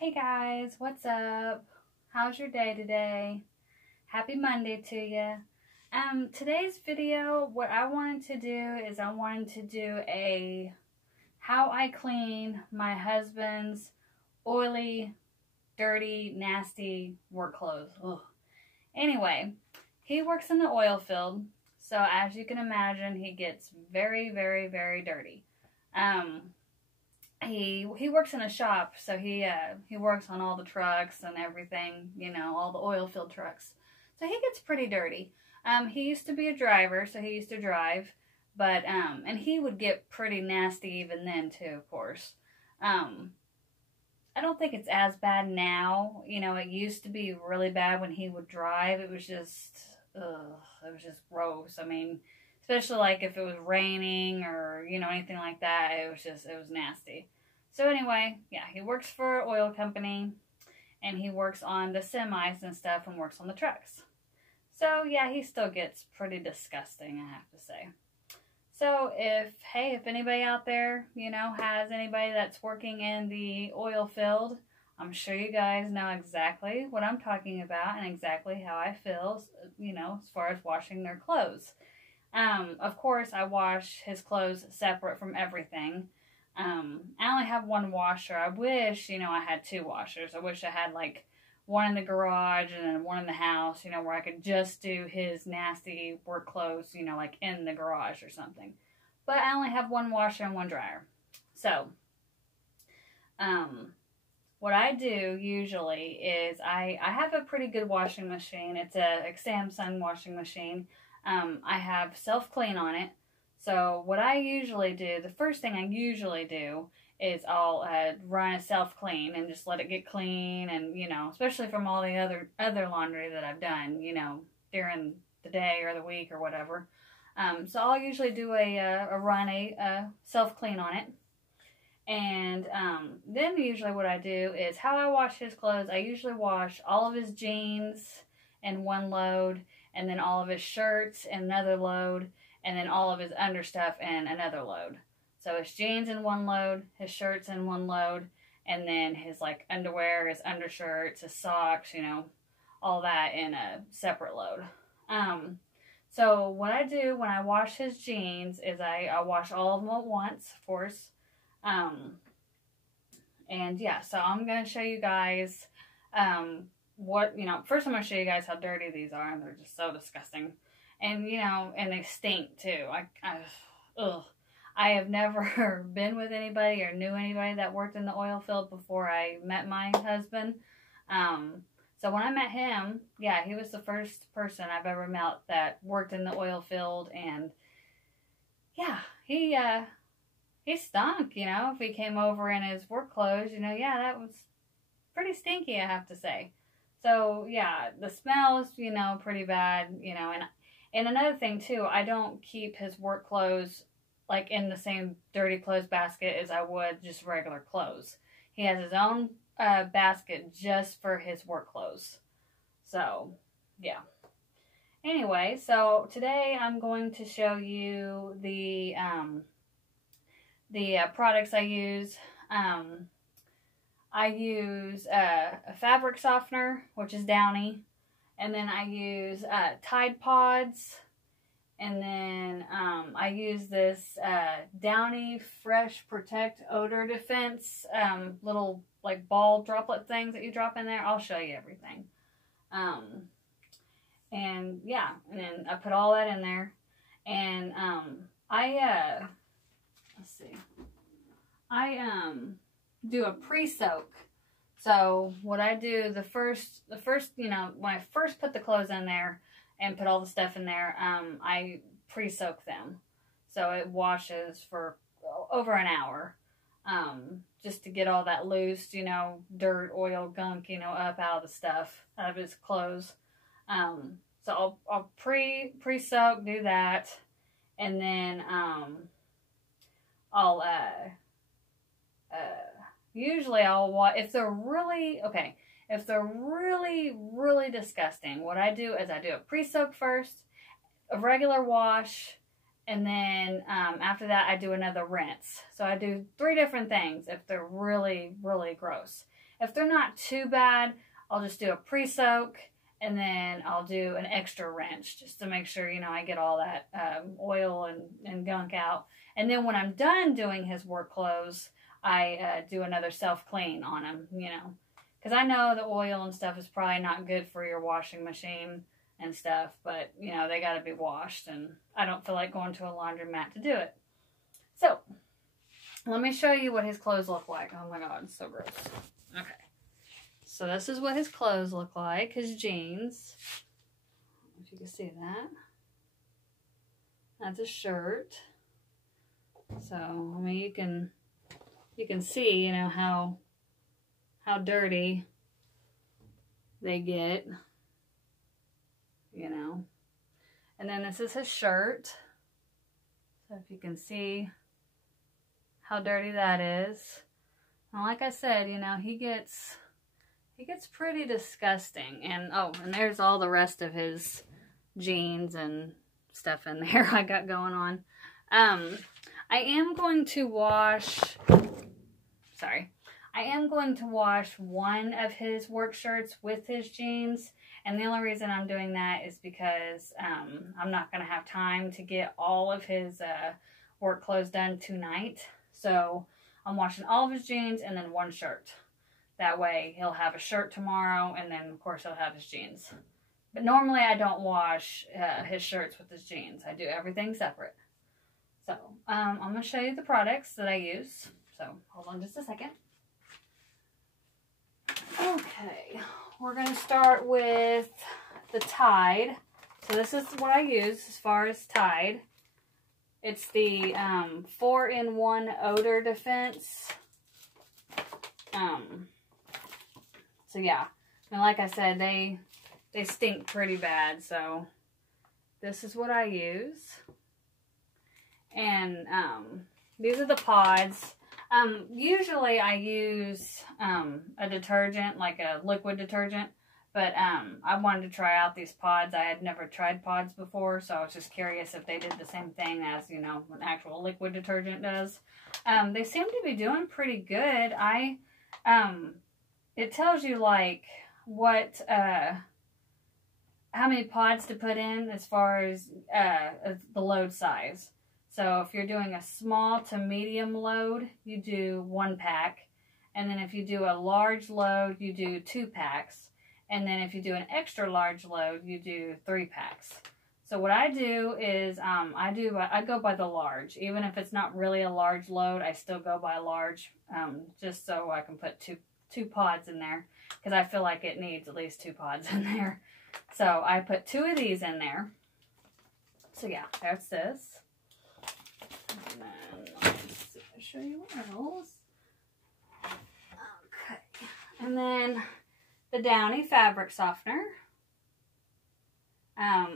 Hey guys, what's up? How's your day today? Happy Monday to you. Today's video, what I wanted to do is I wanted to do a how I clean my husband's oily, dirty, nasty work clothes. Ugh. Anyway, he works in the oil field, so as you can imagine, he gets very, very, very dirty. He works in a shop, so he works on all the trucks and everything, you know, all the oil field trucks. So he gets pretty dirty. He used to be a driver, so he used to drive, but and he would get pretty nasty even then too, of course. I don't think it's as bad now. You know, it used to be really bad when he would drive. It was just, it was just gross. I mean, especially like if it was raining or, you know, anything like that, it was nasty. So anyway, yeah, he works for an oil company and he works on the semis and stuff and works on the trucks. So yeah, he still gets pretty disgusting, I have to say. So if anybody out there, you know, has anybody that's working in the oil field, I'm sure you guys know exactly what I'm talking about and exactly how I feel, you know, as far as washing their clothes. Of course, I wash his clothes separate from everything. I only have one washer. I wish, you know, I had two washers. I wish I had like one in the garage and then one in the house, you know, where I could just do his nasty work clothes, you know, like in the garage or something. But I only have one washer and one dryer. So, what I do usually is I have a pretty good washing machine. It's a Samsung washing machine. I have self-clean on it. So what I usually do, the first thing I usually do is I'll run a self-clean and just let it get clean, and, you know, especially from all the other laundry that I've done, you know, during the day or the week or whatever. So I'll usually do a self-clean on it. And then usually what I do is how I wash his clothes. I usually wash all of his jeans in one load, and then all of his shirts in another load, and then all of his understuff in another load. So his jeans in one load, his shirts in one load, and then his like underwear, his undershirts, his socks, you know, all that in a separate load. So what I do when I wash his jeans is I wash all of them at once, of course. And yeah, so I'm going to show you guys, what, you know, first I'm going to show you guys how dirty these are, and they're just so disgusting. And, you know, and they stink too. I have never been with anybody or knew anybody that worked in the oil field before I met my husband. So when I met him, yeah, he was the first person I've ever met that worked in the oil field, and yeah, he stunk, you know. If he came over in his work clothes, you know, yeah, that was pretty stinky, I have to say. So yeah, the smell is, you know, pretty bad, you know, and another thing too, I don't keep his work clothes like in the same dirty clothes basket as I would just regular clothes. He has his own basket just for his work clothes. So, yeah. Anyway, so today I'm going to show you the products I use. I use a fabric softener, which is Downy. And then I use Tide Pods. And then I use this Downy Fresh Protect Odor Defense, little like ball droplet things that you drop in there. I'll show you everything. And yeah, and then I put all that in there. And let's see. I do a pre-soak. So what I do the first, you know, when I first put the clothes in there and put all the stuff in there, I pre-soak them. So it washes for over an hour, just to get all that loose, you know, dirt, oil, gunk, you know, up out of the stuff, out of his clothes. So I'll pre-soak, do that, and then I'll usually if they're really, okay, if they're really, really disgusting, what I do is I do a pre-soak first, a regular wash, and then after that I do another rinse. So I do 3 different things if they're really, really gross. If they're not too bad, I'll just do a pre-soak, and then I'll do an extra rinse just to make sure, you know, I get all that oil and gunk out. And then when I'm done doing his work clothes, I do another self-clean on him, you know. Because I know the oil and stuff is probably not good for your washing machine and stuff, but, you know, they got to be washed, and I don't feel like going to a laundromat to do it. So, let me show you what his clothes look like. Oh my God, it's so gross. Okay. So this is what his clothes look like, his jeans. I don't know if you can see that. That's a shirt. So, I mean, you can see, you know, how dirty they get, you know. And then this is his shirt. So if you can see how dirty that is. And like I said, you know, he gets pretty disgusting. And oh, and there's all the rest of his jeans and stuff in there I got going on. I am going to wash one of his work shirts with his jeans, and the only reason I'm doing that is because I'm not going to have time to get all of his work clothes done tonight. So I'm washing all of his jeans and then one shirt. That way he'll have a shirt tomorrow, and then of course he'll have his jeans. But normally I don't wash his shirts with his jeans. I do everything separate. So I'm going to show you the products that I use. So hold on just a second. Okay, we're going to start with the Tide. So this is what I use as far as Tide. It's the 4-in-1 odor defense. So yeah, and like I said, they stink pretty bad. So this is what I use. And these are the pods. Usually I use a detergent, like a liquid detergent, but I wanted to try out these pods. I had never tried pods before, so I was just curious if they did the same thing as, you know, an actual liquid detergent does. They seem to be doing pretty good. It tells you like what, how many pods to put in as far as the load size. So if you're doing a small to medium load, you do 1 pack. And then if you do a large load, you do 2 packs. And then if you do an extra large load, you do 3 packs. So what I do is I go by the large. Even if it's not really a large load, I still go by large, just so I can put two pods in there, because I feel like it needs at least 2 pods in there. So I put 2 of these in there. So yeah, that's this. And then let's see, I'll show you what else. Okay. And then the Downy fabric softener.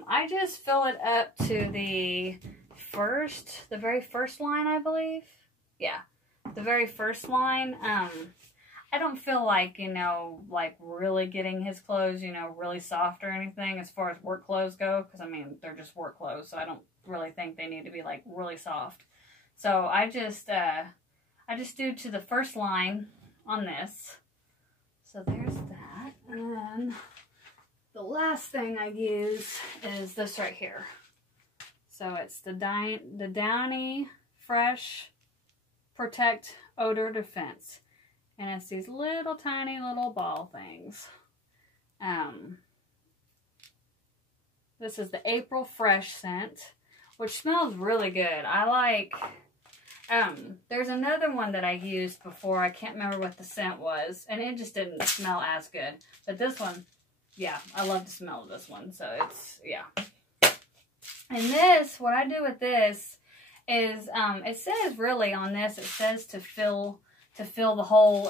I just fill it up to the very first line, I believe. Yeah, the very first line. I don't feel like, you know, like really getting his clothes, you know, really soft or anything as far as work clothes go. Because, I mean, they're just work clothes, so I don't really think they need to be, like, really soft. So I just do to the first line on this. So there's that. And then the last thing I use is this right here. So it's the Downy Fresh Protect Odor Defense. And it's these little tiny little ball things. This is the April Fresh scent, which smells really good. I like, there's another one that I used before. I can't remember what the scent was, and it just didn't smell as good. But this one, yeah, I love the smell of this one. So it's, yeah. And this, what I do with this is, it says really on this, it says to fill the whole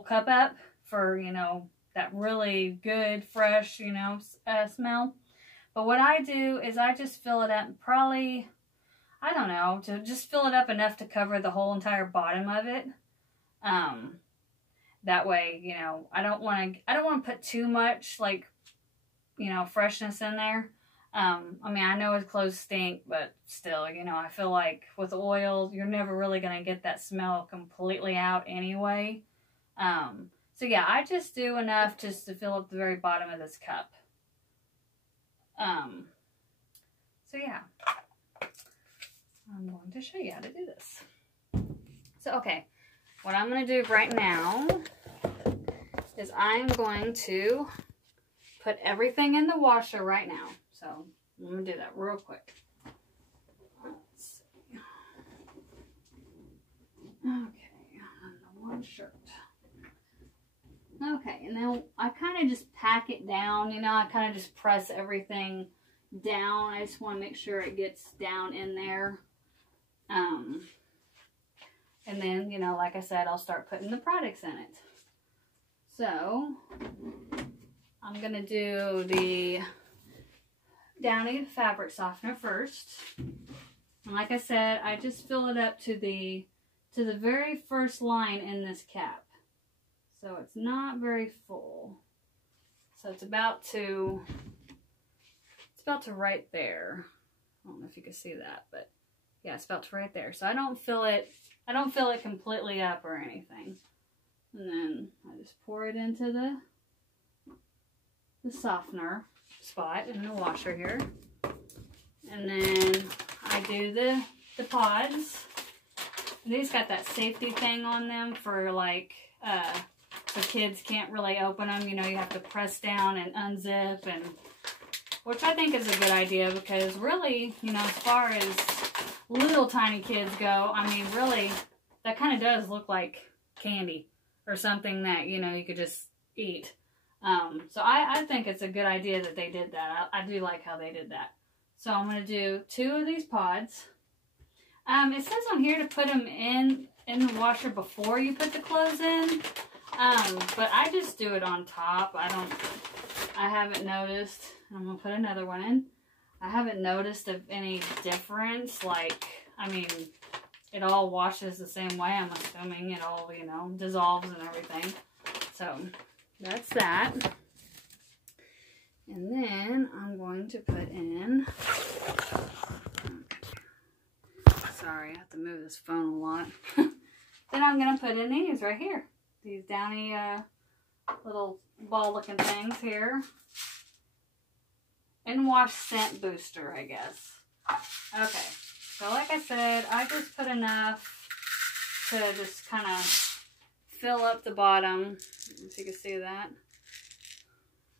cup up for, you know, that really good, fresh, you know, smell. But what I do is I just fill it up probably, I don't know, to just fill it up enough to cover the whole entire bottom of it. That way, you know, I don't want to put too much, like, you know, freshness in there. I mean, I know his clothes stink, but still, you know, I feel like with oil, you're never really going to get that smell completely out anyway. So yeah, I just do enough just to fill up the very bottom of this cup. So yeah, I'm going to show you how to do this. So, okay, what I'm going to do right now is I'm going to put everything in the washer right now. So, I'm going to do that real quick. Let's see. Okay, on the one shirt. Okay, and then I kind of just pack it down, you know, I kind of just press everything down. I just want to make sure it gets down in there. And then, you know, like I said, I'll start putting the products in it. So, I'm going to do the Downy fabric softener first. And like I said, I just fill it up to the very first line in this cap. So it's not very full. So it's about to right there. I don't know if you can see that, but yeah, it's about to right there. So I don't fill it completely up or anything. And then I just pour it into the softener spot in the washer here. And then I do the pods. And these got that safety thing on them for like so kids can't really open them. You know, you have to press down and unzip, and which I think is a good idea because really, you know, as far as little tiny kids go, I mean, really, that kind of does look like candy or something that, you know, you could just eat. So I think it's a good idea that they did that. I do like how they did that. So I'm going to do 2 of these pods. It says on here to put them in the washer before you put the clothes in. But I just do it on top. I haven't noticed. I'm going to put another one in. I haven't noticed of any difference. Like, I mean, it all washes the same way. I'm assuming it all, you know, dissolves and everything. So, that's that. And then I'm going to put in... Sorry, I have to move this phone a lot. Then I'm going to put in these right here. These Downy little ball-looking things here. And wash scent booster, I guess. Okay, so like I said, I just put enough to just kind of fill up the bottom. If you can see that.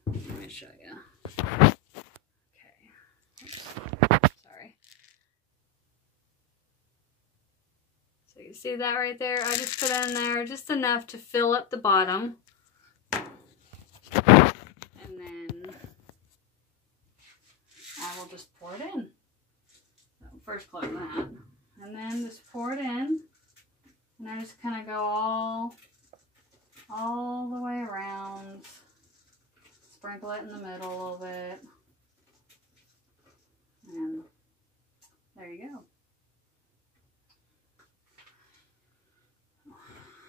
Let me show you. Okay. Oops. Sorry. So you see that right there? I just put in there just enough to fill up the bottom. And then I will just pour it in. So first close that. And then just pour it in. And I just kind of go all the way around. Sprinkle it in the middle a little bit. And there you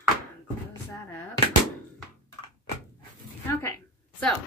go. And close that up. Okay, so